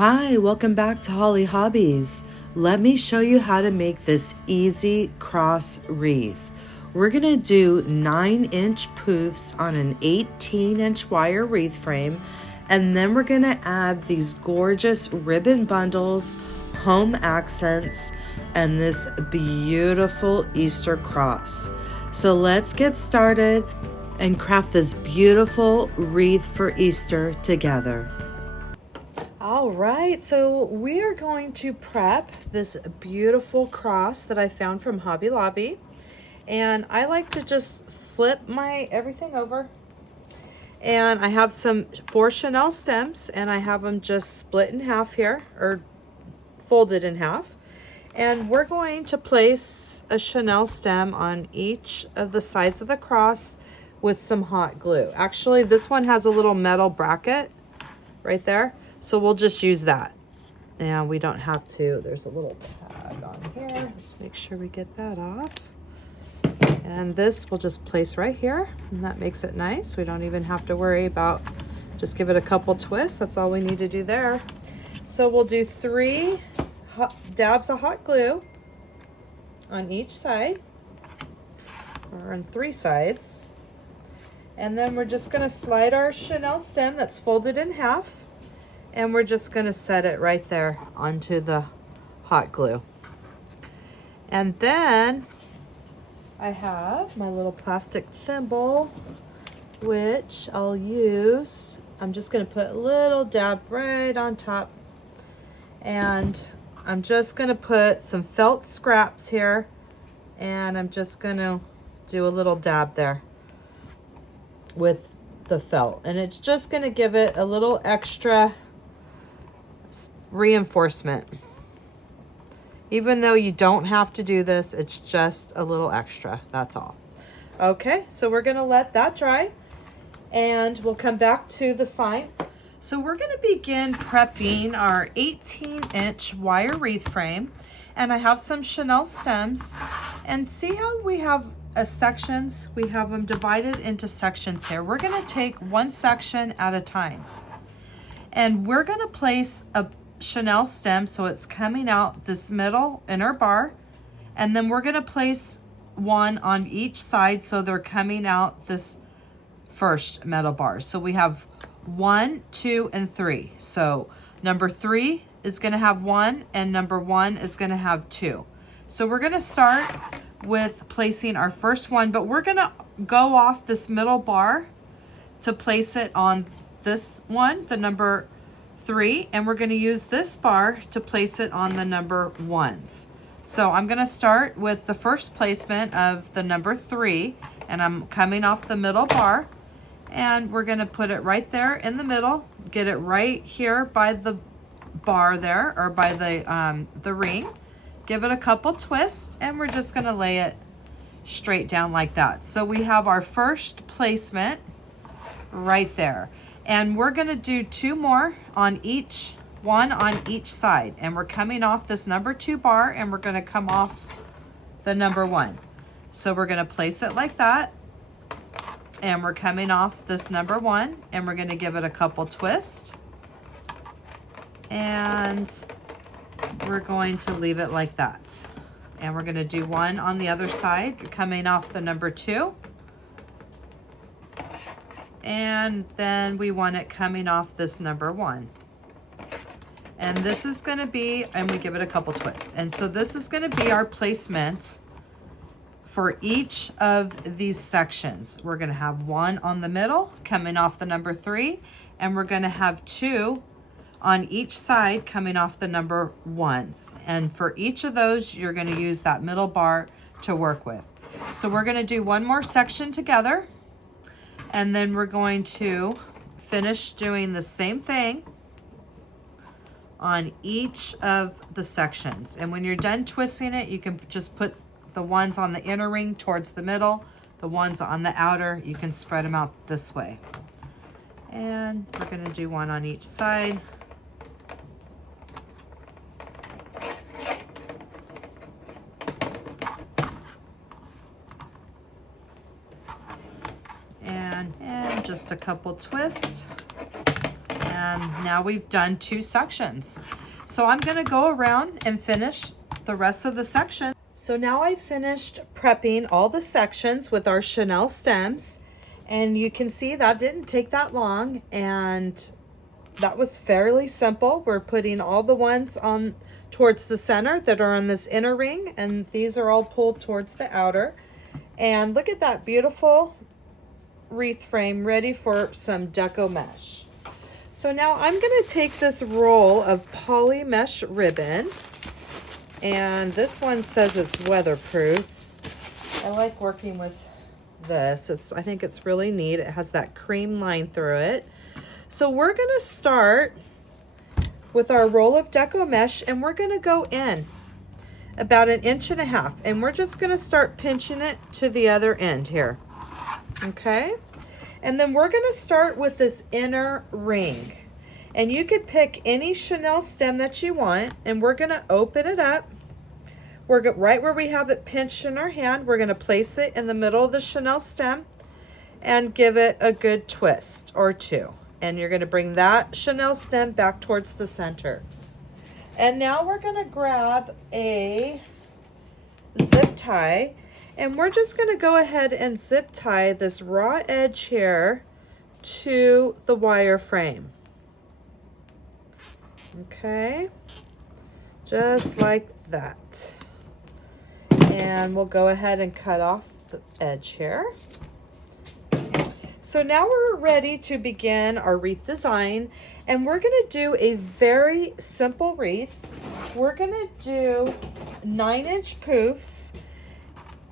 Hi, welcome back to Holly Hobbies. Let me show you how to make this easy cross wreath. We're going to do 9-inch poofs on an 18-inch wire wreath frame, and then we're going to add these gorgeous ribbon bundles, home accents, and this beautiful Easter cross. So let's get started and craft this beautiful wreath for Easter together. All right, so we are going to prep this beautiful cross that I found from Hobby Lobby. And I like to just flip my everything over. And I have some 4 chenille stems, and I have them just split in half here, or folded in half. And we're going to place a chenille stem on each of the sides of the cross with some hot glue. Actually, this one has a little metal bracket right there. So we'll just use that. And we don't have to, there's a little tag on here. Let's make sure we get that off. And this we'll just place right here. And that makes it nice. We don't even have to worry about, just give it a couple twists. That's all we need to do there. So we'll do 3 dabs of hot glue on each side, or on 3 sides. And then we're just gonna slide our chenille stem that's folded in half. And we're just going to set it right there onto the hot glue. And then I have my little plastic thimble, which I'll use. I'm just going to put a little dab right on top. And I'm just going to put some felt scraps here. And I'm just going to do a little dab there with the felt. And it's just going to give it a little extra reinforcement. Even though you don't have to do this, it's just a little extra, that's all. Okay, so we're gonna let that dry and we'll come back to the sign. So we're gonna begin prepping our 18-inch wire wreath frame, and I have some chenille stems, and see how we have sections, we have them divided into sections here. We're gonna take one section at a time, and we're gonna place a chenille stem so it's coming out this middle inner bar, and then we're going to place one on each side so they're coming out this first metal bar. So we have 1, 2, and 3. So number 3 is going to have 1, and number 1 is going to have 2. So we're going to start with placing our first one, but we're going to go off this middle bar to place it on this one, the number 3, and we're going to use this bar to place it on the number 1s. So I'm going to start with the first placement of the number 3, and I'm coming off the middle bar, and we're going to put it right there in the middle, get it right here by the bar there, or by the ring, give it a couple twists, and we're just going to lay it straight down like that. So we have our first placement right there. And we're gonna do 2 more on each, one on each side. And we're coming off this number 2 bar, and we're gonna come off the number 1. So we're gonna place it like that. And we're coming off this number 1, and we're gonna give it a couple twists. And we're going to leave it like that. And we're gonna do 1 on the other side, coming off the number 2. And then we want it coming off this number 1. And this is going to be, and we give it a couple twists. And so this is going to be our placement for each of these sections. We're going to have 1 on the middle coming off the number 3, and we're going to have 2 on each side coming off the number 1s. And for each of those, you're going to use that middle bar to work with. So we're going to do one more section together. And then we're going to finish doing the same thing on each of the sections. And when you're done twisting it, you can just put the ones on the inner ring towards the middle, the ones on the outer, you can spread them out this way. And we're going to do 1 on each side. And just a couple twists. and now we've done 2 sections. So I'm gonna go around and finish the rest of the section. So now I finished prepping all the sections with our chenille stems, and you can see that didn't take that long, and that was fairly simple. We're putting all the ones on towards the center that are on this inner ring, and these are all pulled towards the outer. And look at that beautiful wreath frame ready for some Deco'Mesh. So now I'm going to take this roll of poly mesh ribbon, and this one says it's weatherproof. I like working with this. I think it's really neat. It has that cream line through it. So we're going to start with our roll of Deco'Mesh, and we're going to go in about 1.5 inches, and we're just going to start pinching it to the other end here. Okay, and then we're going to start with this inner ring, and you could pick any chenille stem that you want, and we're going to open it up. We're right where we have it pinched in our hand, we're going to place it in the middle of the chenille stem and give it a good twist or 2. And you're going to bring that chenille stem back towards the center. And now we're going to grab a zip tie, and we're just going to go ahead and zip tie this raw edge here to the wire frame. Okay, just like that. And we'll go ahead and cut off the edge here. So now we're ready to begin our wreath design, and we're going to do a very simple wreath. We're going to do 9-inch poofs,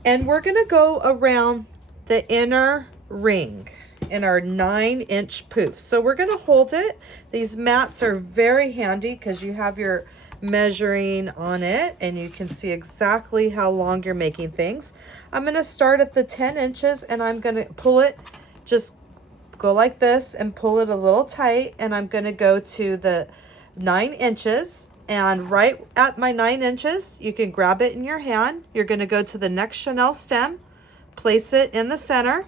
and we're going to go around the inner ring in our 9-inch poofs. So we're going to hold it. These mats are very handy because you have your measuring on it, and you can see exactly how long you're making things. I'm going to start at the 10 inches, and I'm going to pull it. Just go like this and pull it a little tight, and I'm going to go to the 9 inches, and right at my 9 inches you can grab it in your hand. You're going to go to the next chenille stem, place it in the center,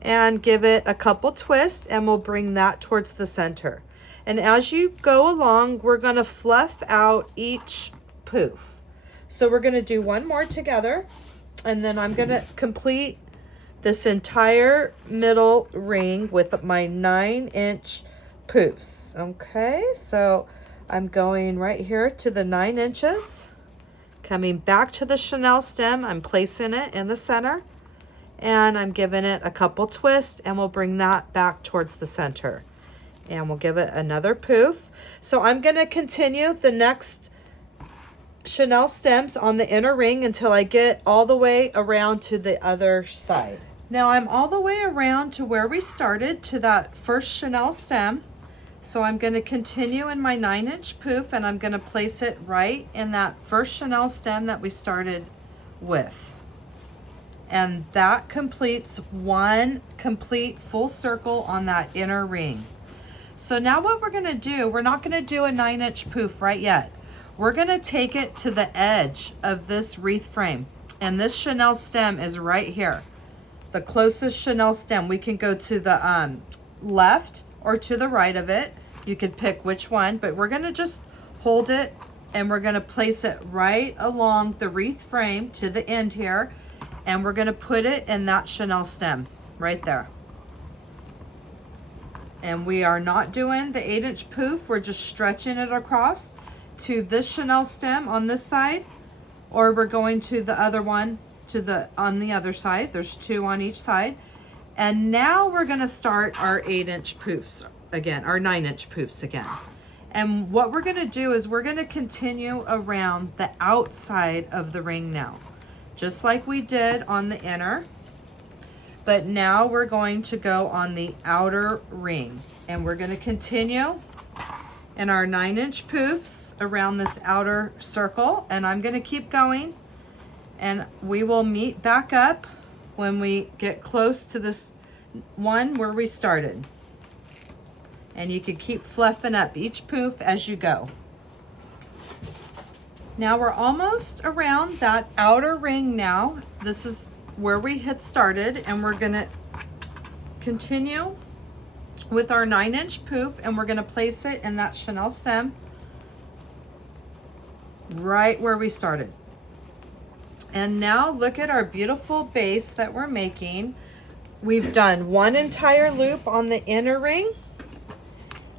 and give it a couple twists, and we'll bring that towards the center. And as you go along, we're going to fluff out each poof. So we're going to do one more together, and then I'm going to complete this entire middle ring with my 9-inch poofs. Okay, so I'm going right here to the 9 inches, coming back to the chenille stem. I'm placing it in the center, and I'm giving it a couple twists, and we'll bring that back towards the center, and we'll give it another poof. So I'm going to continue the next chenille stems on the inner ring until I get all the way around to the other side. Now I'm all the way around to where we started, to that first chenille stem. So I'm going to continue in my 9-inch poof, and I'm going to place it right in that first chenille stem that we started with. And that completes one complete full circle on that inner ring. So now what we're going to do, we're not going to do a 9-inch poof right yet. We're going to take it to the edge of this wreath frame, and this chenille stem is right here. The closest chenille stem. We can go to the left or to the right of it. You can pick which one, but we're going to just hold it, and we're going to place it right along the wreath frame to the end here, and we're going to put it in that chenille stem right there. And we are not doing the 8-inch poof. We're just stretching it across to this chenille stem on this side, or we're going to the other one on the other side. There's 2 on each side. And now we're going to start our 8-inch poofs again, our 9-inch poofs again. And what we're going to do is we're going to continue around the outside of the ring now, just like we did on the inner. But now we're going to go on the outer ring, and we're going to continue in our 9-inch poofs around this outer circle. And I'm going to keep going, and we will meet back up when we get close to this one where we started. And you can keep fluffing up each poof as you go. Now we're almost around that outer ring now. This is where we had started, and we're gonna continue with our 9-inch poof, and we're gonna place it in that chenille stem right where we started. And now look at our beautiful base that we're making. We've done one entire loop on the inner ring,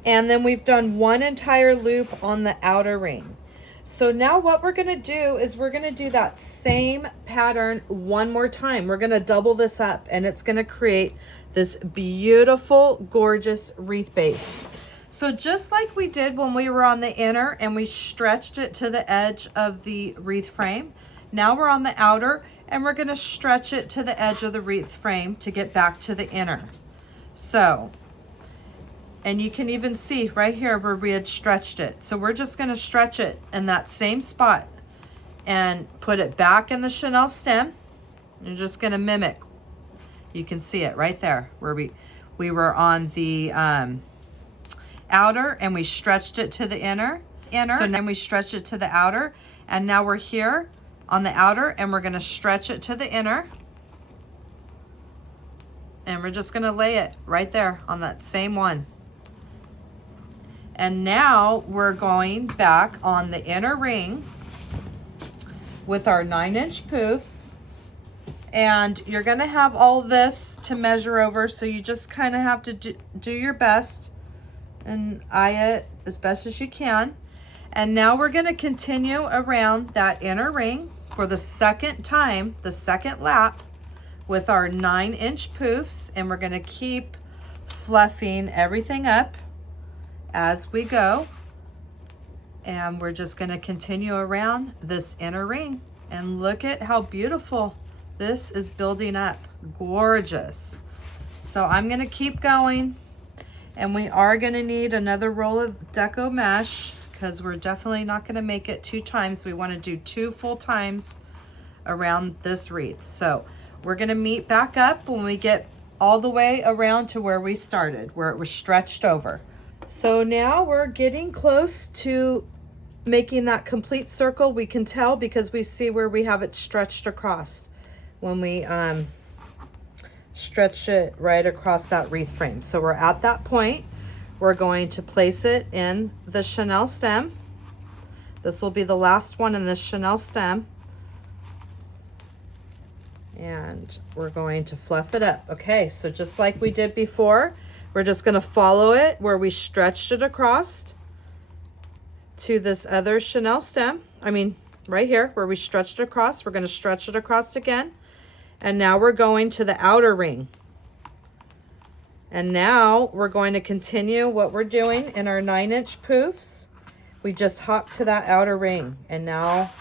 and then we've done one entire loop on the outer ring. So now what we're gonna do is we're gonna do that same pattern one more time. We're gonna double this up, and it's gonna create this beautiful, gorgeous wreath base. So just like we did when we were on the inner and we stretched it to the edge of the wreath frame, now we're on the outer and we're gonna stretch it to the edge of the wreath frame to get back to the inner. So, and you can even see right here where we had stretched it. So we're just gonna stretch it in that same spot and put it back in the chenille stem. You're just gonna mimic. You can see it right there where we were on the outer and we stretched it to the inner. So then we stretched it to the outer, and now we're here on the outer and we're gonna stretch it to the inner. And we're just gonna lay it right there on that same one. And now we're going back on the inner ring with our 9-inch poofs. And you're gonna have all this to measure over, so you just kind of have to do your best and eye it as best as you can. And now we're gonna continue around that inner ring for the second time, the second lap, with our 9-inch poofs, and we're gonna keep fluffing everything up as we go. And we're just gonna continue around this inner ring. And look at how beautiful this is building up. Gorgeous. So I'm gonna keep going, and we are gonna need another roll of Deco'Mesh because we're definitely not gonna make it 2 times. We wanna do 2 full times around this wreath. So we're gonna meet back up when we get all the way around to where we started, where it was stretched over. So now we're getting close to making that complete circle. We can tell because we see where we have it stretched across when we stretched it right across that wreath frame. So we're at that point. We're going to place it in the chenille stem. This will be the last one in this chenille stem. And we're going to fluff it up. Okay, so just like we did before, we're just gonna follow it where we stretched it across to this other chenille stem. I mean, right here where we stretched it across, we're gonna stretch it across again. And now we're going to the outer ring. And now we're going to continue what we're doing in our 9-inch poofs. We just hop to that outer ring, and now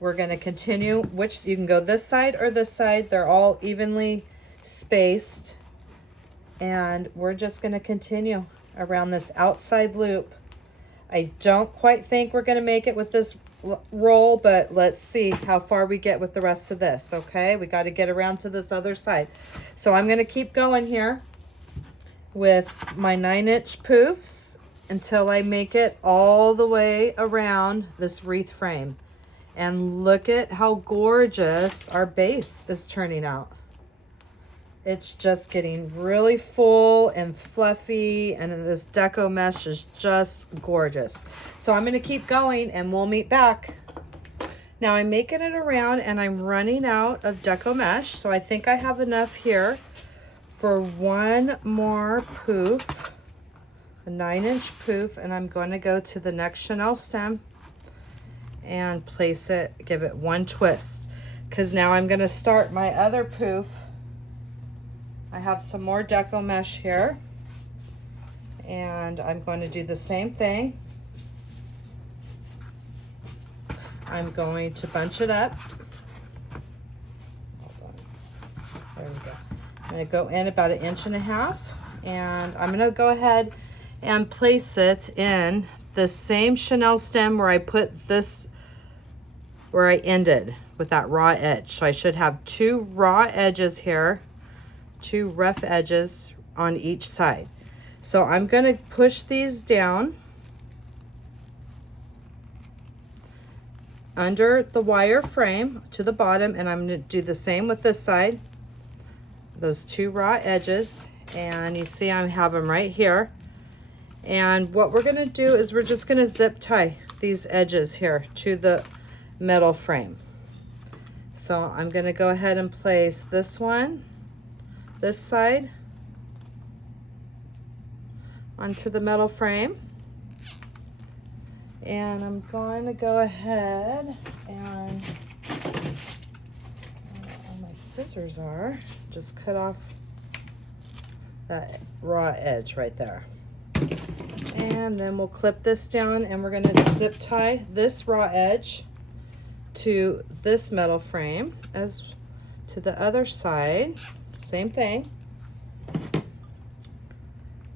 we're gonna continue, which you can go this side or this side. They're all evenly spaced. And we're just gonna continue around this outside loop. I don't quite think we're gonna make it with this roll, but let's see how far we get with the rest of this. Okay, we got to get around to this other side. So I'm gonna keep going here with my 9-inch poofs until I make it all the way around this wreath frame. And look at how gorgeous our base is turning out. It's just getting really full and fluffy, and this Deco'Mesh is just gorgeous. So I'm gonna keep going and we'll meet back. Now I'm making it around and I'm running out of Deco'Mesh, so I think I have enough here for one more poof, a 9-inch poof, and I'm going to go to the next chenille stem and place it, give it one twist, because now I'm gonna start my other poof. I have some more Deco'Mesh here, and I'm going to do the same thing. I'm going to bunch it up. Hold on. There we go. I'm going to go in about 1.5 inches, and I'm going to go ahead and place it in the same chenille stem where I put this, where I ended with that raw edge. So I should have 2 raw edges here, 2 rough edges on each side. So I'm going to push these down under the wire frame to the bottom, and I'm going to do the same with this side, those 2 raw edges, And you see I have them right here. And what we're gonna do is we're just gonna zip tie these edges here to the metal frame. So I'm gonna go ahead and place this one, this side, onto the metal frame. And I'm going to go ahead and, where my scissors are, just cut off that raw edge right there. And then we'll clip this down, and we're going to zip tie this raw edge to this metal frame as to the other side. Same thing.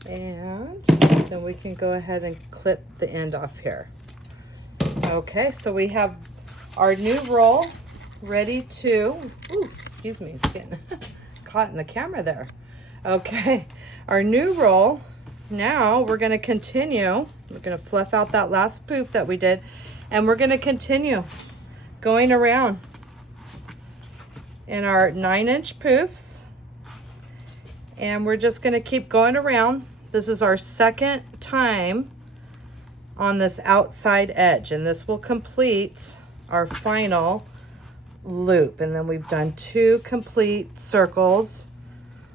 And then we can go ahead and clip the end off here. Okay, so we have our new roll ready to, ooh, excuse me, it's getting caught in the camera there. Okay, our new roll. Now we're going to continue. We're going to fluff out that last poof that we did, and we're going to continue going around in our 9-inch poofs, and we're just going to keep going around. This is our second time on this outside edge, and this will complete our final loop. And then we've done 2 complete circles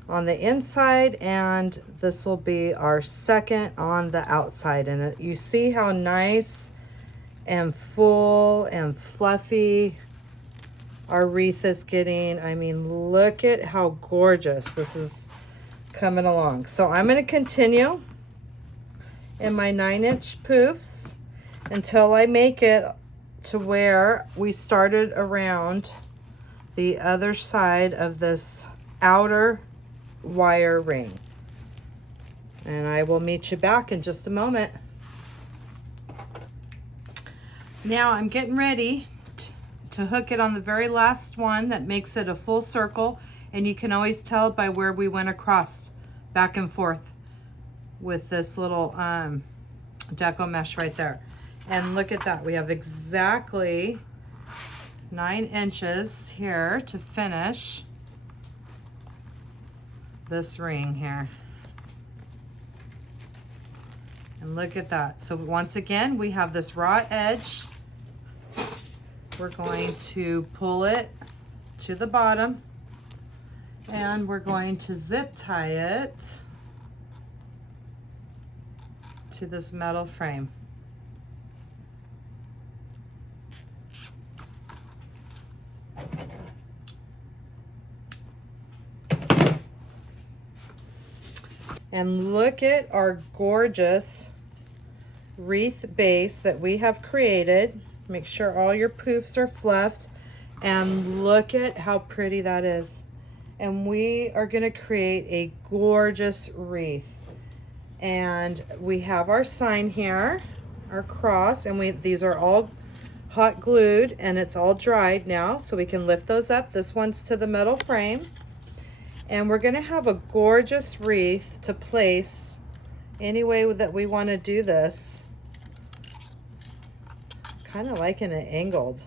on the inside, and this will be our second on the outside. And you see how nice and full and fluffy our wreath is getting. I mean, look at how gorgeous this is coming along. So I'm going to continue in my 9-inch poofs until I make it to where we started around the other side of this outer wire ring. And I will meet you back in just a moment. Now I'm getting ready to hook it on the very last one that makes it a full circle, and you can always tell by where we went across back and forth with this little Deco'Mesh right there. And look at that, we have exactly 9 inches here to finish this ring here. And look at that. So once again, we have this raw edge. We're going to pull it to the bottom, and we're going to zip tie it to this metal frame. And look at our gorgeous wreath base that we have created. Make sure all your poofs are fluffed, and look at how pretty that is. And we are going to create a gorgeous wreath. And we have our sign here, our cross, and these are all hot glued, and it's all dried now, so we can lift those up. This one's to the metal frame. And we're going to have a gorgeous wreath to place any way that we want to do this. Kind of liking it angled.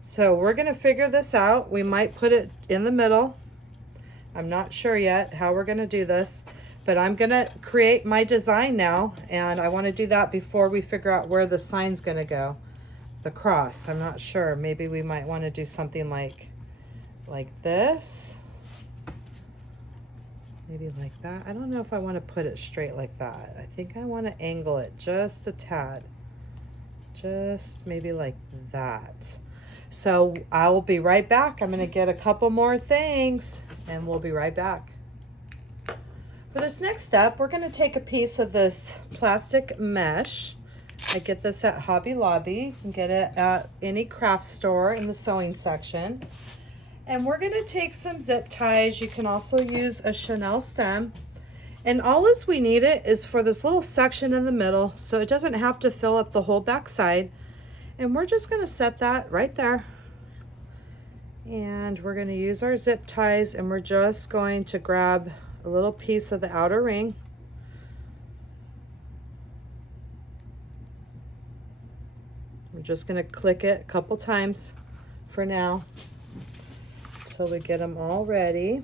So we're going to figure this out. We might put it in the middle. I'm not sure yet how we're going to do this, but I'm going to create my design now, and I want to do that before we figure out where the sign's going to go. The cross, I'm not sure. Maybe we might want to do something like this. Maybe like that. I don't know if I want to put it straight like that. I think I want to angle it just a tad. Just maybe like that. So I will be right back. I'm going to get a couple more things, and we'll be right back. For this next step, we're going to take a piece of this plastic mesh. I get this at Hobby Lobby. You can get it at any craft store in the sewing section. And we're going to take some zip ties. You can also use a Chanel stem. And all as we need it is for this little section in the middle, so it doesn't have to fill up the whole back side. And we're just going to set that right there. And we're going to use our zip ties, and we're just going to grab a little piece of the outer ring. We're just going to click it a couple times for now, till we get them all ready.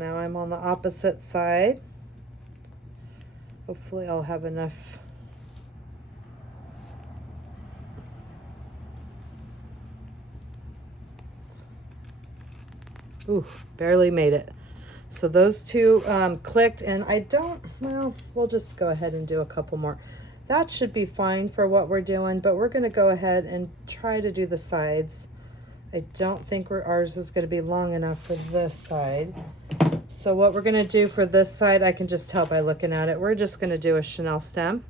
now I'm on the opposite side. Hopefully I'll have enough. Ooh, barely made it. So those two clicked, and well, we'll just go ahead and do a couple more. That should be fine for what we're doing, but we're gonna go ahead and try to do the sides. I don't think ours is gonna be long enough for this side. So what we're gonna do for this side, I can just tell by looking at it, we're just gonna do a chenille stem,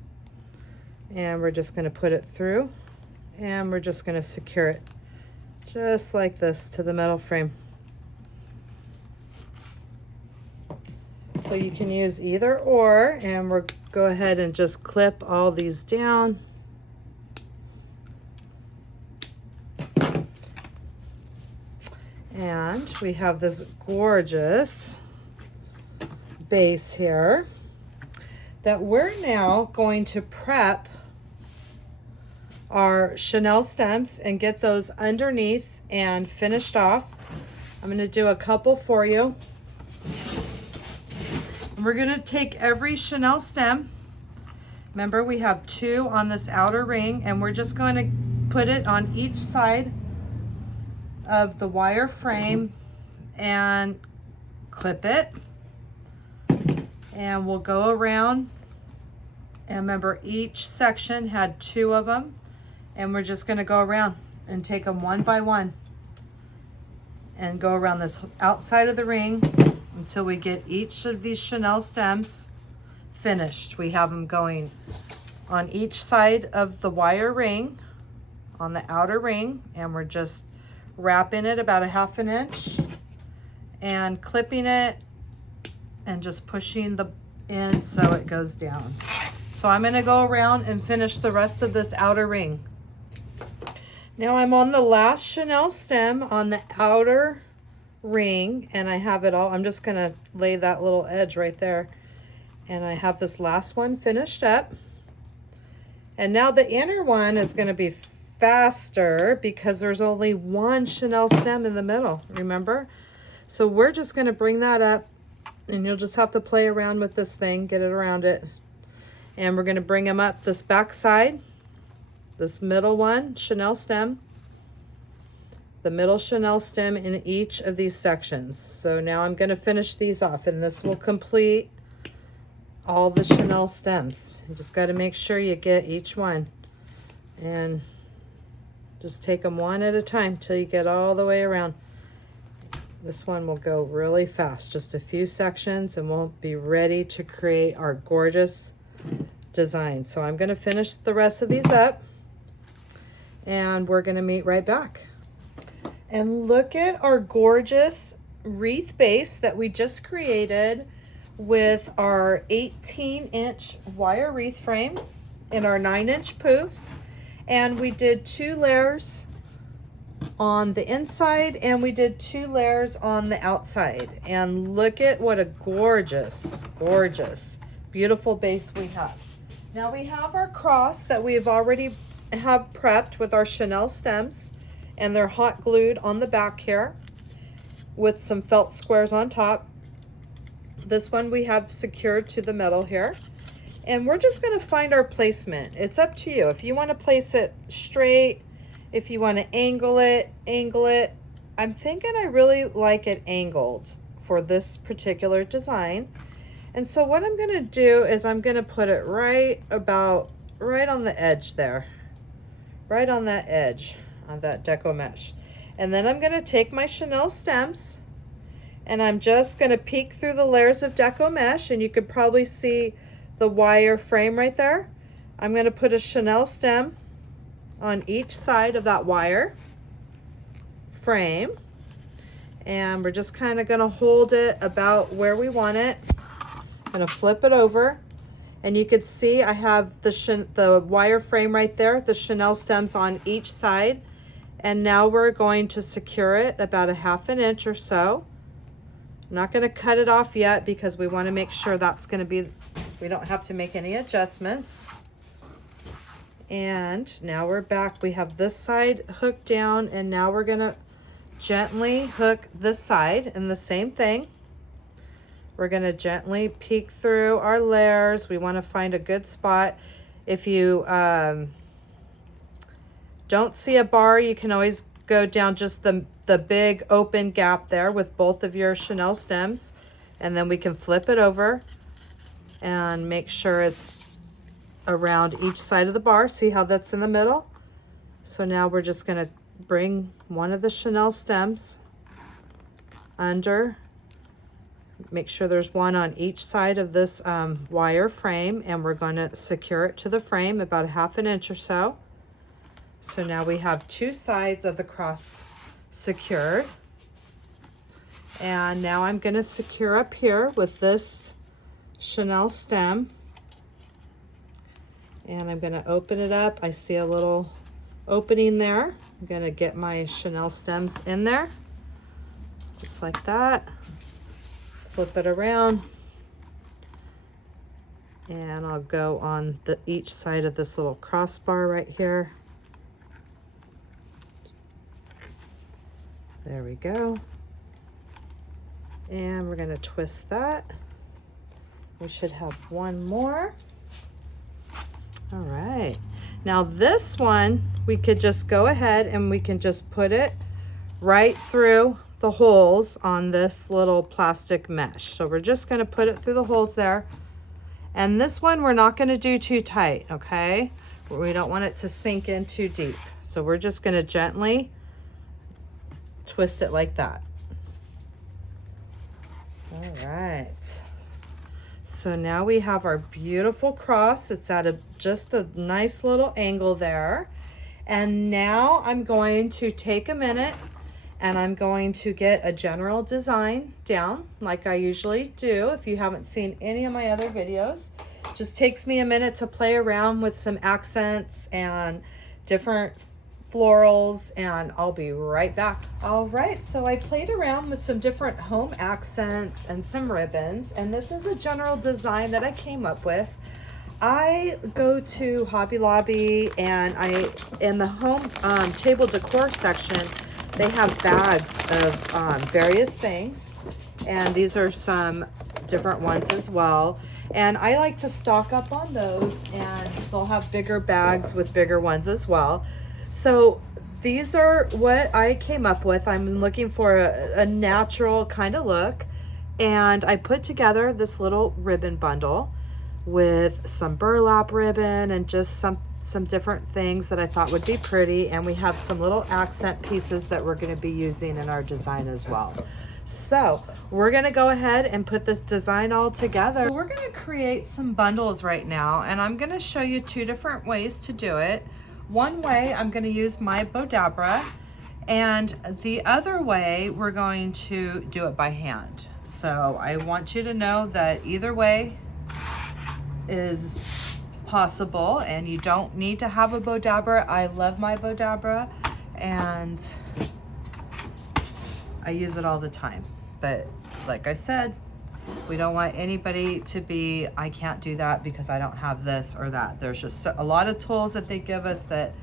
and we're just gonna put it through, and we're just gonna secure it just like this to the metal frame. So you can use either or, and we'll go ahead and just clip all these down. And we have this gorgeous base here that we're now going to prep our chenille stems and get those underneath and finished off. I'm going to do a couple for you. We're going to take every chenille stem. Remember, we have 2 on this outer ring, and we're just going to put it on each side of the wire frame and clip it. And we'll go around, and remember, each section had 2 of them, and we're just going to go around and take them one by one and go around this outside of the ring until we get each of these chenille stems finished. We have them going on each side of the wire ring on the outer ring, and we're just wrapping it about a 1/2 inch and clipping it and just pushing the in so it goes down. So I'm going to go around and finish the rest of this outer ring. Now I'm on the last chenille stem on the outer ring, and I have it all. I'm just going to lay that little edge right there, and I have this last one finished up. And now the inner one is going to be faster because there's only one chenille stem in the middle, remember? So we're just going to bring that up, and you'll just have to play around with this thing, get it around it. And we're going to bring them up this back side, this middle one, chenille stem, the middle chenille stem in each of these sections. So now I'm going to finish these off, and this will complete all the chenille stems. You just got to make sure you get each one, and just take them one at a time till you get all the way around. This one will go really fast, just a few sections, and we'll be ready to create our gorgeous design. So I'm going to finish the rest of these up, and we're going to meet right back. And look at our gorgeous wreath base that we just created with our 18-inch wire wreath frame and our 9-inch poofs. And we did 2 layers on the inside, and we did 2 layers on the outside. And look at what a gorgeous, gorgeous, beautiful base we have. Now we have our cross that we've already have prepped with our chenille stems, and they're hot glued on the back here with some felt squares on top. This one we have secured to the metal here. And we're just going to find our placement. It's up to you. If you want to place it straight, if you want to angle it, angle it. I'm thinking I really like it angled for this particular design. And so what I'm going to do is I'm going to put it right on the edge there. Right on that edge, on that Deco'Mesh. And then I'm going to take my chenille stems, and I'm just going to peek through the layers of Deco'Mesh, and you could probably see the wire frame right there. I'm going to put a chenille stem on each side of that wire frame, and we're just kind of going to hold it about where we want it. I'm going to flip it over, and you could see I have the wire frame right there, the chenille stems on each side. And now we're going to secure it about a 1/2 inch or so. I'm not going to cut it off yet because we want to make sure that's going to be, we don't have to make any adjustments. And now we're back. We have this side hooked down, and now we're going to gently hook this side, and the same thing. We're going to gently peek through our layers. We want to find a good spot. If you don't see a bar, you can always go down just the big open gap there with both of your chenille stems. And then we can flip it over and make sure it's around each side of the bar. See how that's in the middle? So now we're just going to bring one of the chenille stems under. Make sure there's one on each side of this wire frame, and we're going to secure it to the frame about 1/2 inch or so. So now we have 2 sides of the cross secured. And now I'm going to secure up here with this chenille stem. And I'm going to open it up. I see a little opening there. I'm going to get my chenille stems in there. Just like that. Flip it around. And I'll go on each side of this little crossbar right here. There we go. And we're going to twist that. We should have one more. All right. Now this one, we could just go ahead and we can just put it right through the holes on this little plastic mesh. So we're just going to put it through the holes there. And this one, we're not going to do too tight, okay? We don't want it to sink in too deep. So we're just going to gently twist it like that. All right. So now we have our beautiful cross. It's at just a nice little angle there. And now I'm going to take a minute and I'm going to get a general design down like I usually do. If you haven't seen any of my other videos, just takes me a minute to play around with some accents and different florals, and I'll be right back. All right, so I played around with some different home accents and some ribbons, and this is a general design that I came up with. I go to Hobby Lobby, and in the home table decor section, they have bags of various things, and these are some different ones as well. And I like to stock up on those, and they'll have bigger bags with bigger ones as well. So these are what I came up with. I'm looking for a natural kind of look, and I put together this little ribbon bundle with some burlap ribbon and just some different things that I thought would be pretty, and we have some little accent pieces that we're going to be using in our design as well. So we're going to go ahead and put this design all together. So we're going to create some bundles right now, and I'm going to show you 2 different ways to do it. One way, I'm going to use my Bodabra, and the other way, we're going to do it by hand. So I want you to know that either way is possible, and you don't need to have a Bodabra. I love my Bodabra, and I use it all the time. But like I said, we don't want anybody to be, I can't do that because I don't have this or that. There's just a lot of tools that they give us that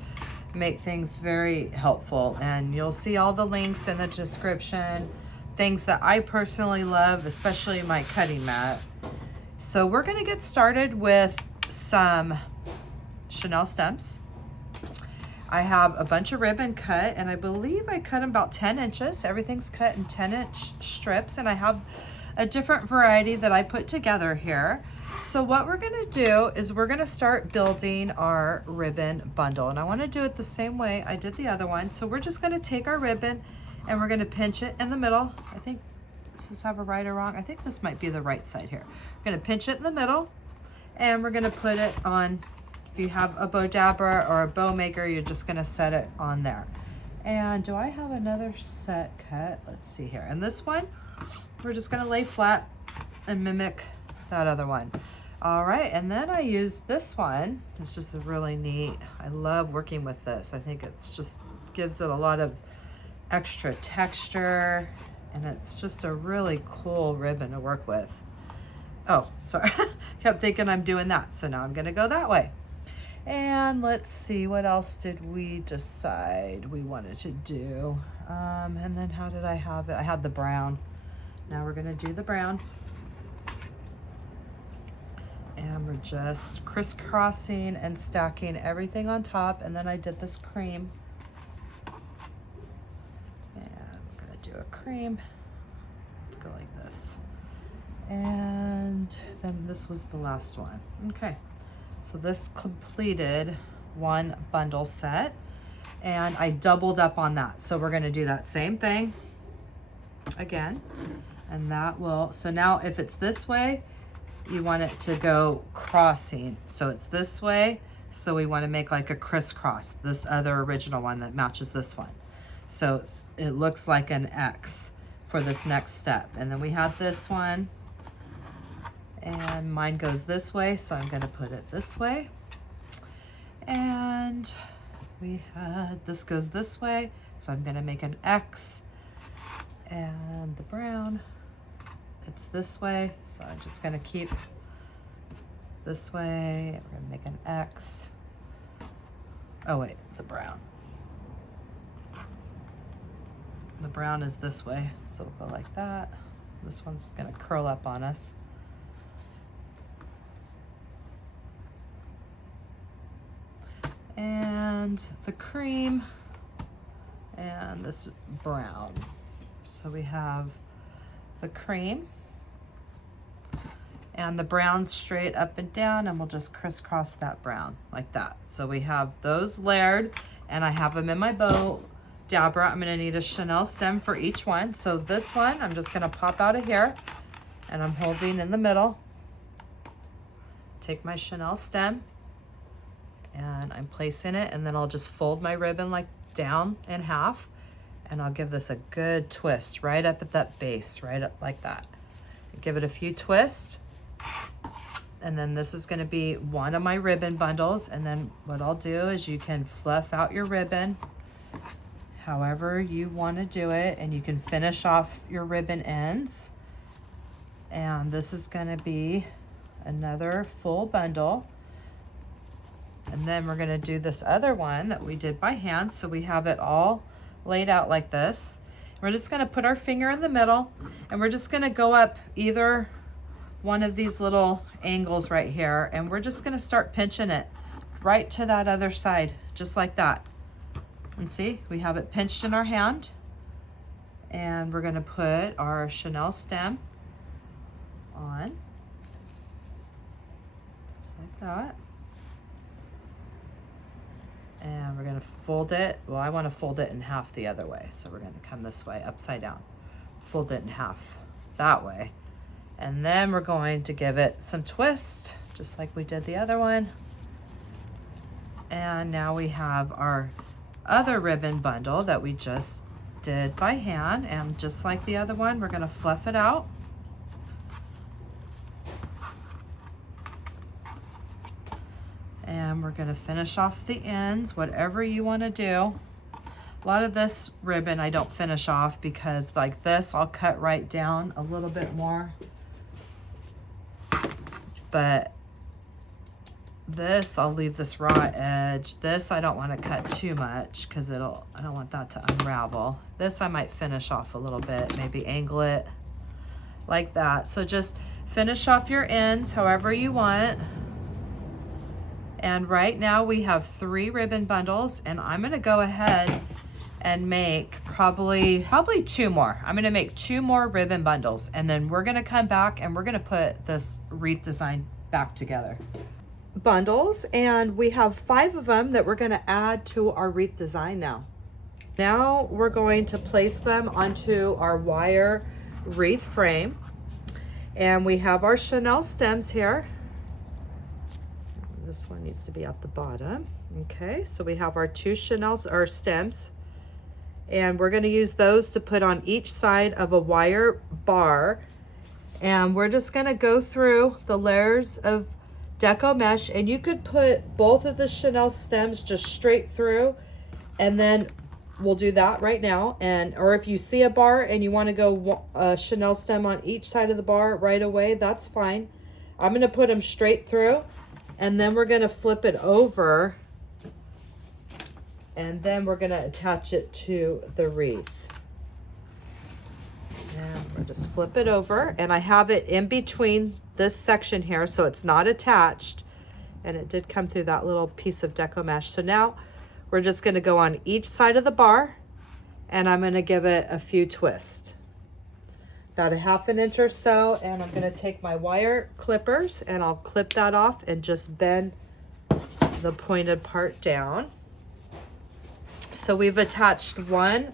make things very helpful. And you'll see all the links in the description, things that I personally love, especially my cutting mat. So we're gonna get started with some chenille stems. I have a bunch of ribbon cut, and I believe I cut them about 10 inches. Everything's cut in 10-inch strips, and I have a different variety that I put together here. So what we're gonna do is we're gonna start building our ribbon bundle, and I wanna do it the same way I did the other one. So we're just gonna take our ribbon and we're gonna pinch it in the middle. I think, does this have a right or wrong? I think this might be the right side here. We're gonna pinch it in the middle, and we're gonna put it on, if you have a Bodabra or a bow maker, you're just gonna set it on there. And do I have another set cut? Let's see here. And this one, we're just gonna lay flat and mimic that other one. All right, and then I use this one. It's just a really neat, I love working with this. I think it's just gives it a lot of extra texture, and it's just a really cool ribbon to work with. Oh, sorry, kept thinking I'm doing that. So now I'm gonna go that way. And let's see, what else did we decide we wanted to do? And then how did I have it? I had the brown. Now we're gonna do the brown. And we're just crisscrossing and stacking everything on top. And then I did this cream. And we're gonna do a cream to go like this. And then this was the last one. Okay, so this completed one bundle set, and I doubled up on that. So we're gonna do that same thing again, and that will, so now if it's this way, you want it to go crossing. So it's this way, so we want to make like a crisscross, this other original one that matches this one. So it looks like an X for this next step. And then we have this one, and mine goes this way, so I'm going to put it this way. And we had, this goes this way, so I'm going to make an X. And the brown, it's this way, so I'm just going to keep this way. We're going to make an X. Oh wait, the brown. The brown is this way, so we'll go like that. This one's going to curl up on us. And the cream and this brown. So we have the cream and the brown straight up and down, and we'll just crisscross that brown like that. So we have those layered, and I have them in my bow dabber. I'm gonna need a Chanel stem for each one. So this one, I'm just gonna pop out of here, and I'm holding in the middle. Take my Chanel stem, and I'm placing it, and then I'll just fold my ribbon like down in half, and I'll give this a good twist right up at that base, right up like that. Give it a few twists, and then this is going to be one of my ribbon bundles. And then what I'll do is you can fluff out your ribbon however you want to do it, and you can finish off your ribbon ends. And this is going to be another full bundle. And then we're going to do this other one that we did by hand, so we have it all laid out like this. We're just going to put our finger in the middle, and we're just going to go up either one of these little angles right here, and we're just going to start pinching it right to that other side, just like that. And see, we have it pinched in our hand, and we're going to put our Chanel stem on, just like that. And we're going to fold it. Well, I want to fold it in half the other way. So we're going to come this way, upside down. Fold it in half that way. And then we're going to give it some twist, just like we did the other one. And now we have our other ribbon bundle that we just did by hand. And just like the other one, we're going to fluff it out. And we're going to finish off the ends, whatever you want to do. A lot of this ribbon I don't finish off because like this, I'll cut right down a little bit more. But this, I'll leave this raw edge. This, I don't want to cut too much because I don't want that to unravel. This, I might finish off a little bit, maybe angle it like that. So just finish off your ends however you want. And right now we have 3 ribbon bundles, and I'm going to go ahead and make probably 2 more. I'm going to make 2 more ribbon bundles, and then we're going to come back and we're going to put this wreath design back together. Bundles, and we have 5 of them that we're going to add to our wreath design now. Now we're going to place them onto our wire wreath frame, and we have our Chanel stems here. This one needs to be at the bottom. Okay, so we have our 2 Chanel stems, and we're going to use those to put on each side of a wire bar. And we're just going to go through the layers of Deco'Mesh, and you could put both of the Chanel stems just straight through, and then we'll do that right now. And or if you see a bar and you want to go a Chanel stem on each side of the bar right away, that's fine. I'm going to put them straight through. And then we're going to flip it over, and then we're going to attach it to the wreath. And we'll just flip it over, and I have it in between this section here, so it's not attached, and it did come through that little piece of Deco'Mesh. So now we're just going to go on each side of the bar, and I'm going to give it a few twists, about a ½ inch or so, and I'm going to take my wire clippers and I'll clip that off and just bend the pointed part down. So we've attached one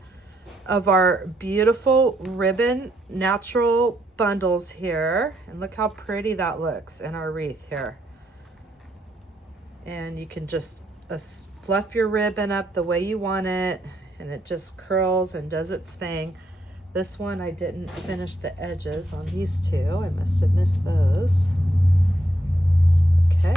of our beautiful ribbon natural bundles here, and look how pretty that looks in our wreath here. And you can just fluff your ribbon up the way you want it, and it just curls and does its thing. This one, I didn't finish the edges on these two. I must have missed those. Okay.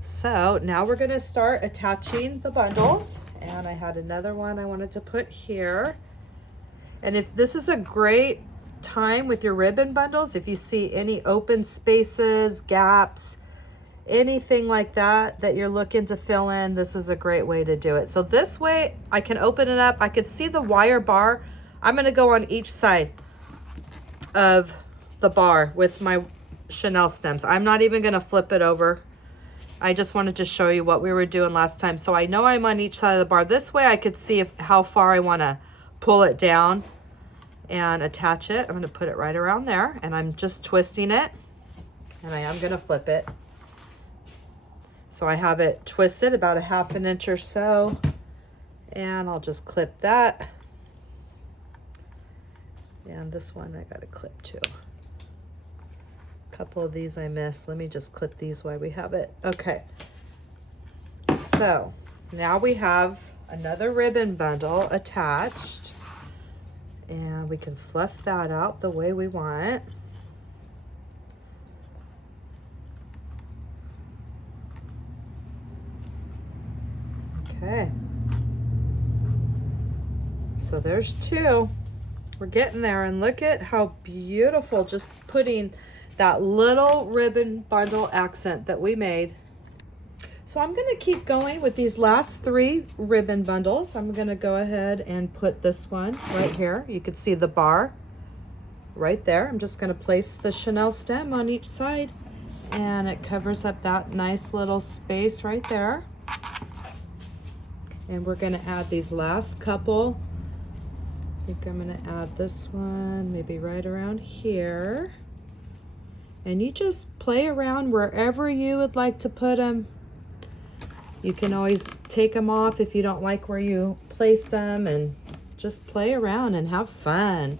So now we're going to start attaching the bundles, and I had another one I wanted to put here. And if this is a great time with your ribbon bundles, if you see any open spaces, gaps, anything like that that you're looking to fill in, this is a great way to do it. So this way I can open it up. I could see the wire bar. I'm going to go on each side of the bar with my chenille stems. I'm not even going to flip it over. I just wanted to show you what we were doing last time. So I know I'm on each side of the bar. This way I could see how far I want to pull it down and attach it. I'm going to put it right around there, and I'm just twisting it, and I am going to flip it. So I have it twisted about a ½ inch or so, and I'll just clip that. And this one I got to clip too. Couple of these I missed. Let me just clip these while we have it. Okay. So now we have another ribbon bundle attached, and we can fluff that out the way we want. Okay. So there's two. We're getting there, and look at how beautiful just putting that little ribbon bundle accent that we made. So I'm going to keep going with these last 3 ribbon bundles. I'm going to go ahead and put this one right here. You can see the bar right there. I'm just going to place the chenille stem on each side, and it covers up that nice little space right there. And we're going to add these last couple. I think I'm going to add this one maybe right around here. And you just play around wherever you would like to put them. You can always take them off if you don't like where you placed them, and just play around and have fun.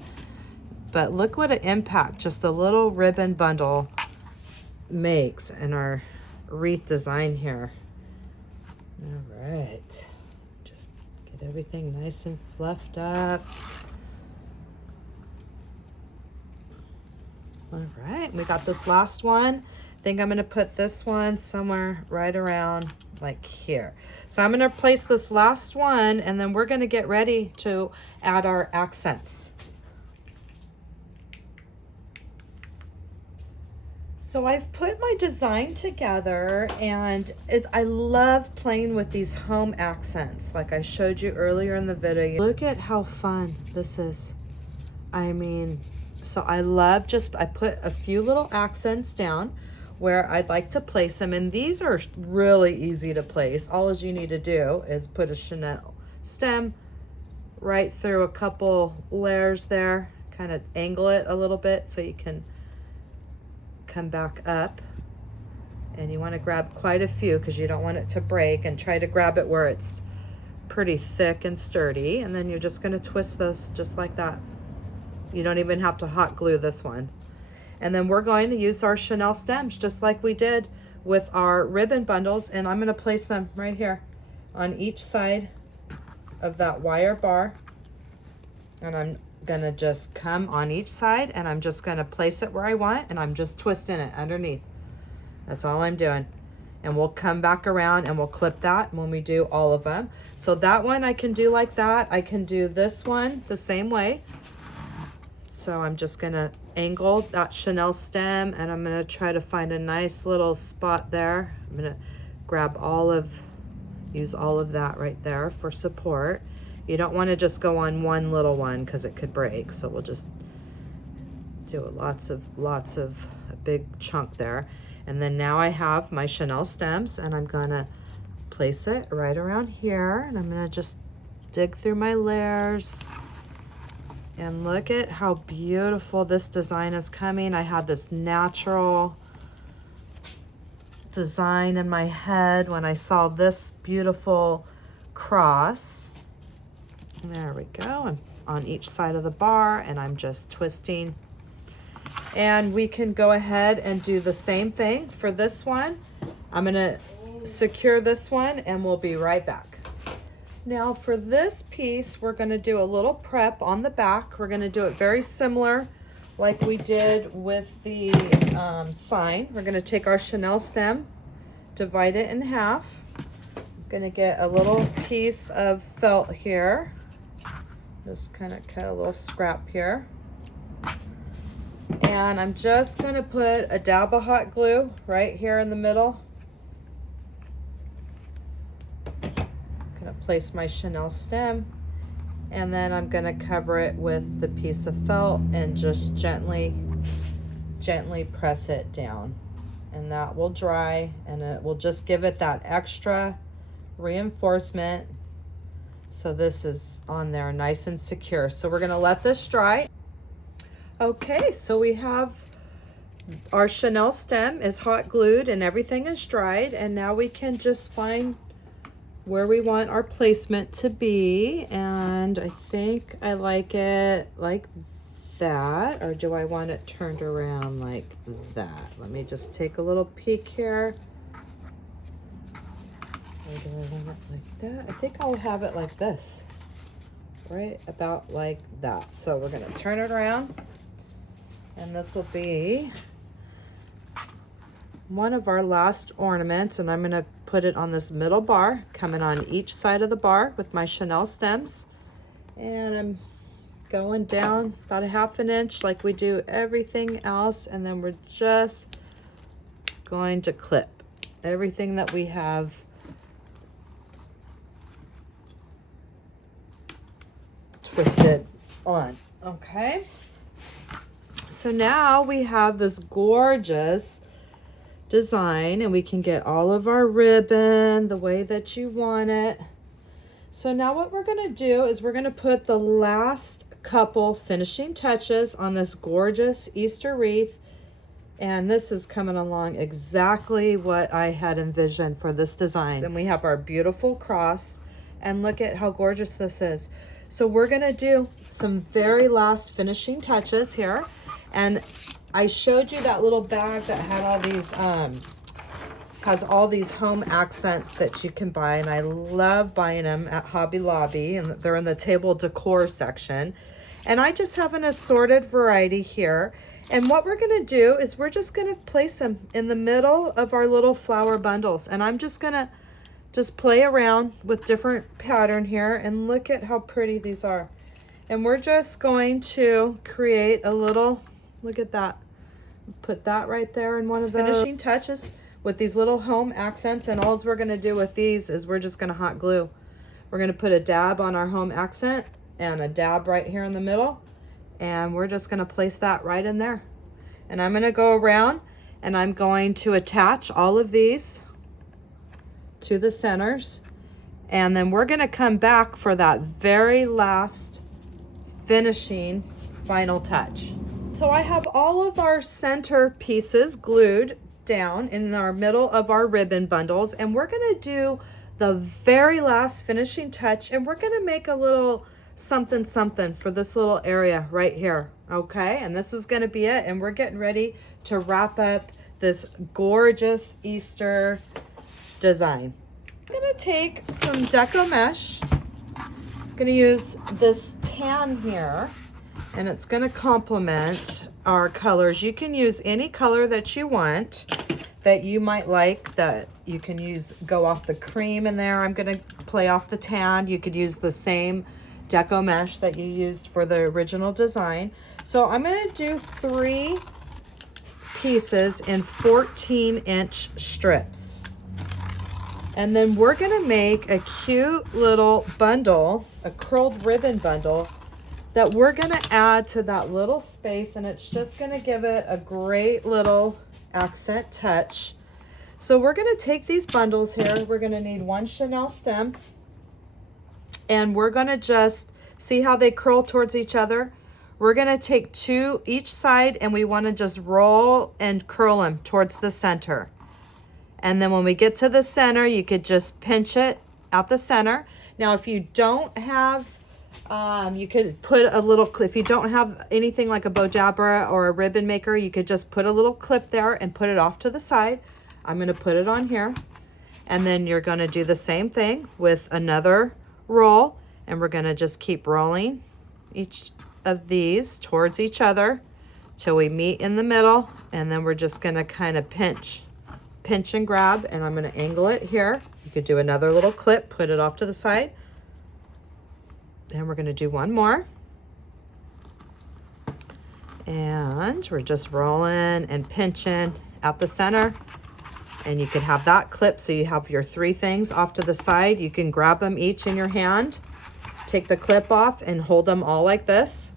But look what an impact just a little ribbon bundle makes in our wreath design here. All right. Just get everything nice and fluffed up. All right, we got this last one. I think I'm going to put this one somewhere right around like here. So I'm going to place this last one, and then we're going to get ready to add our accents. So I've put my design together, and I love playing with these home accents like I showed you earlier in the video. Look at how fun this is. I mean, so I love I put a few little accents down where I'd like to place them, and these are really easy to place. All you need to do is put a chenille stem right through a couple layers there, kind of angle it a little bit so you can come back up, and you want to grab quite a few because you don't want it to break, and try to grab it where it's pretty thick and sturdy, and then you're just going to twist those just like that. You don't even have to hot glue this one. And then we're going to use our chenille stems just like we did with our ribbon bundles, and I'm going to place them right here on each side of that wire bar, and I'm going to just come on each side, and I'm just going to place it where I want, and I'm just twisting it underneath. That's all I'm doing. And we'll come back around and we'll clip that when we do all of them. So that one I can do like that. I can do this one the same way. So I'm just going to angle that chenille stem, and I'm going to try to find a nice little spot there. I'm going to grab use all of that right there for support. You don't want to just go on one little one because it could break. So we'll just do lots of a big chunk there. And then now I have my chenille stems, and I'm gonna place it right around here, and I'm gonna just dig through my layers. And look at how beautiful this design is coming. I had this natural design in my head when I saw this beautiful cross. There we go. I'm on each side of the bar, and I'm just twisting. And we can go ahead and do the same thing for this one. I'm gonna secure this one, and we'll be right back. Now for this piece, we're gonna do a little prep on the back. We're gonna do it very similar like we did with the sign. We're gonna take our chenille stem, divide it in half. I'm gonna get a little piece of felt here. Just kind of cut a little scrap here. And I'm just gonna put a dab of hot glue right here in the middle. Gonna place my chenille stem, and then I'm gonna cover it with the piece of felt and just gently press it down. And that will dry, and it will just give it that extra reinforcement. So this is on there nice and secure. So we're gonna let this dry. Okay, so we have our chenille stem is hot glued and everything is dried, and now we can just find where we want our placement to be. And I think I like it like that, or do I want it turned around like that? Let me just take a little peek here. Or do I want it like that? I think I'll have it like this, right about like that. So we're gonna turn it around, and this will be one of our last ornaments, and I'm gonna put it on this middle bar, coming on each side of the bar with my chenille stems. And I'm going down about a ½ an inch like we do everything else, and then we're just going to clip everything that we have twisted on. Okay, so now we have this gorgeous design, and we can get all of our ribbon the way that you want it. So now what we're going to do is we're going to put the last couple finishing touches on this gorgeous Easter wreath, and this is coming along exactly what I had envisioned for this design. And we have our beautiful cross, and look at how gorgeous this is. So we're going to do some very last finishing touches here, and I showed you that little bag that had all these, has all these home accents that you can buy, and I love buying them at Hobby Lobby, and they're in the table decor section. And I just have an assorted variety here. And what we're gonna do is we're just gonna place them in the middle of our little flower bundles. And I'm just gonna play around with different pattern here, and look at how pretty these are. And we're just going to create a little, look at that. Put that right there in one of the finishing touches with these little home accents. And all we're gonna do with these is we're just gonna hot glue. We're gonna put a dab on our home accent and a dab right here in the middle. And we're just gonna place that right in there. And I'm gonna go around, and I'm going to attach all of these to the centers. And then we're gonna come back for that very last finishing final touch. So I have all of our center pieces glued down in our middle of our ribbon bundles, and we're gonna do the very last finishing touch, and we're gonna make a little something for this little area right here. Okay, and this is gonna be it, and we're getting ready to wrap up this gorgeous Easter design. I'm gonna take some Deco'Mesh. I'm gonna use this tan here, and it's gonna complement our colors. You can use any color that you want, that you might like, that you can use, go off the cream in there. I'm gonna play off the tan. You could use the same Deco'Mesh that you used for the original design. So I'm gonna do 3 pieces in 14-inch strips. And then we're gonna make a cute little bundle, a curled ribbon bundle, that we're gonna add to that little space, and it's just gonna give it a great little accent touch. So we're gonna take these bundles here. We're gonna need 1 chenille stem, and we're gonna just see how they curl towards each other. We're gonna take 2 each side, and we wanna just roll and curl them towards the center. And then when we get to the center, you could just pinch it at the center. Now, if you don't have, you could put a little clip. If you don't have anything like a bow jabber or a ribbon maker, you could just put a little clip there and put it off to the side. I'm gonna put it on here. And then you're gonna do the same thing with another roll. And we're gonna just keep rolling each of these towards each other till we meet in the middle. And then we're just gonna kind of pinch and grab, and I'm gonna angle it here. You could do another little clip, put it off to the side. And we're gonna do one more. And we're just rolling and pinching at the center. And you could have that clip, so you have your 3 things off to the side. You can grab them each in your hand, take the clip off and hold them all like this.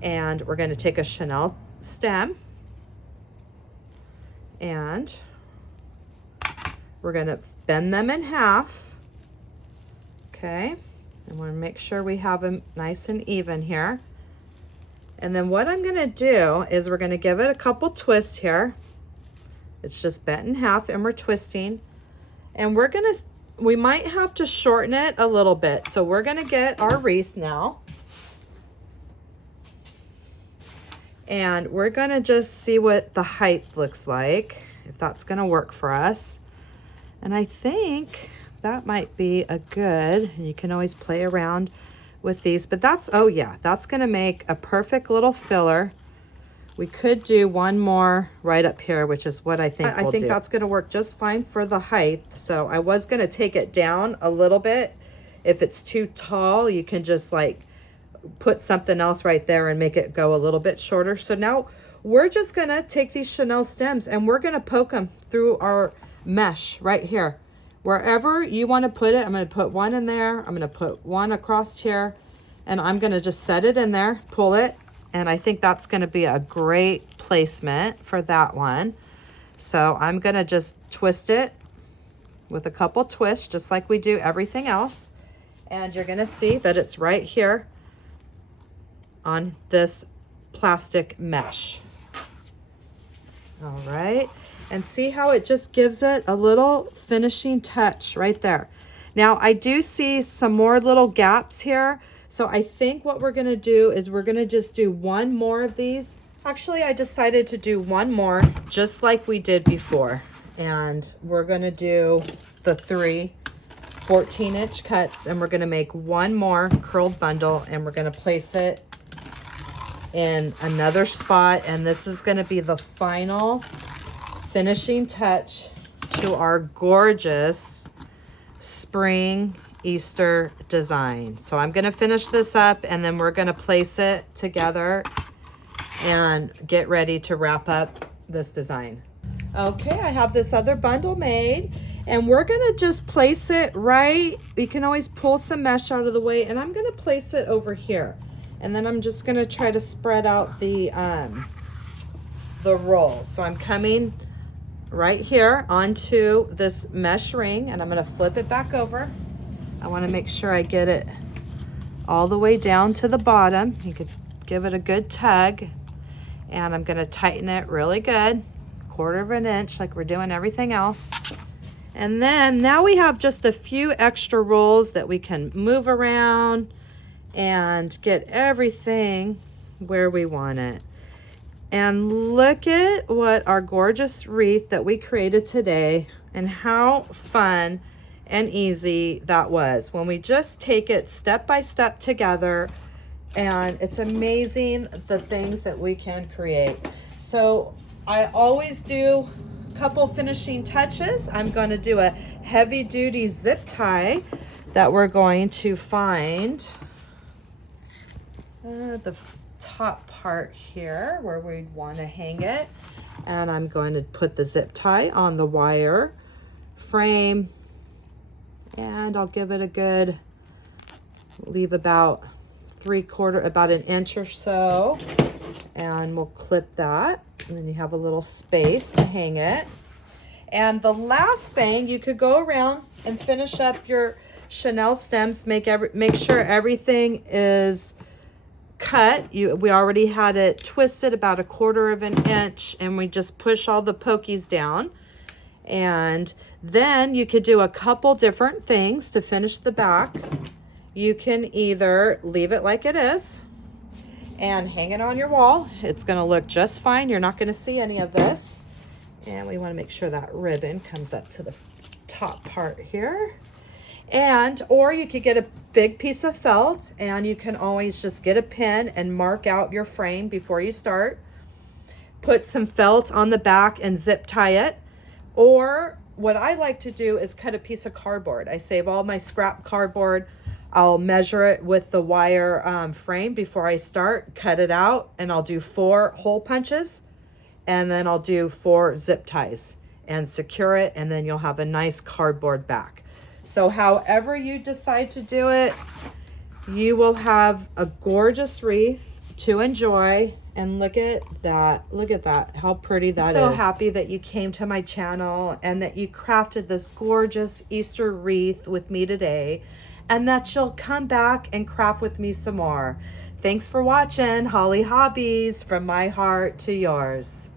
And we're gonna take a chenille stem, and we're gonna bend them in half, okay? And we're gonna make sure we have them nice and even here. And then what I'm gonna do is we're gonna give it a couple twists here. It's just bent in half, and we're twisting. And we might have to shorten it a little bit. So we're gonna get our wreath now. And we're gonna just see what the height looks like, if that's gonna work for us. And I think that might be a good, and you can always play around with these, but that's, oh yeah, that's gonna make a perfect little filler. We could do one more right up here, which is what I think we'll do. That's gonna work just fine for the height. So I was gonna take it down a little bit. If it's too tall, you can just like put something else right there and make it go a little bit shorter. So now we're just gonna take these chenille stems and we're gonna poke them through our mesh right here. Wherever you wanna put it, I'm gonna put one in there, I'm gonna put one across here, and I'm gonna just set it in there, pull it, and I think that's gonna be a great placement for that one. So I'm gonna just twist it with a couple twists, just like we do everything else. And you're gonna see that it's right here on this plastic mesh. All right, and see how it just gives it a little finishing touch right there. Now I do see some more little gaps here. So I think what we're gonna do is we're gonna just do one more of these. Actually, I decided to do one more just like we did before. And we're gonna do the 3 14-inch cuts, and we're gonna make one more curled bundle, and we're gonna place it in another spot. And this is gonna be the final finishing touch to our gorgeous spring Easter design. So I'm gonna finish this up, and then we're gonna place it together and get ready to wrap up this design. Okay, I have this other bundle made, and we're gonna just place it right. You can always pull some mesh out of the way, and I'm gonna place it over here. And then I'm just gonna try to spread out the roll. So I'm coming right here onto this mesh ring, and I'm gonna flip it back over. I wanna make sure I get it all the way down to the bottom. You could give it a good tug, and I'm gonna tighten it really good, 1/4 of an inch like we're doing everything else. And then now we have just a few extra rolls that we can move around and get everything where we want it. And look at what our gorgeous wreath that we created today, and how fun and easy that was when we just take it step by step together. And it's amazing the things that we can create. So I always do a couple finishing touches. I'm going to do a heavy duty zip tie that we're going to find the top part here where we'd want to hang it. And I'm going to put the zip tie on the wire frame, and I'll give it a good, leave about about an inch or so. And we'll clip that. And then you have a little space to hang it. And the last thing, you could go around and finish up your chenille stems. Make sure everything is cut. We already had it twisted about 1/4 inch, and we just push all the pokies down. And then you could do a couple different things to finish the back. You can either leave it like it is and hang it on your wall. It's going to look just fine. You're not going to see any of this. And we want to make sure that ribbon comes up to the top part here. Or you could get a big piece of felt, and you can always just get a pin and mark out your frame before you start. Put some felt on the back and zip tie it. Or what I like to do is cut a piece of cardboard. I save all my scrap cardboard. I'll measure it with the wire frame before I start, cut it out, and I'll do 4 hole punches, and then I'll do 4 zip ties and secure it, and then you'll have a nice cardboard back. So however you decide to do it, you will have a gorgeous wreath to enjoy. And look at that. Look at that. How pretty that is. So happy that you came to my channel and that you crafted this gorgeous Easter wreath with me today, and that you'll come back and craft with me some more. Thanks for watching Holly Hobbies, from my heart to yours.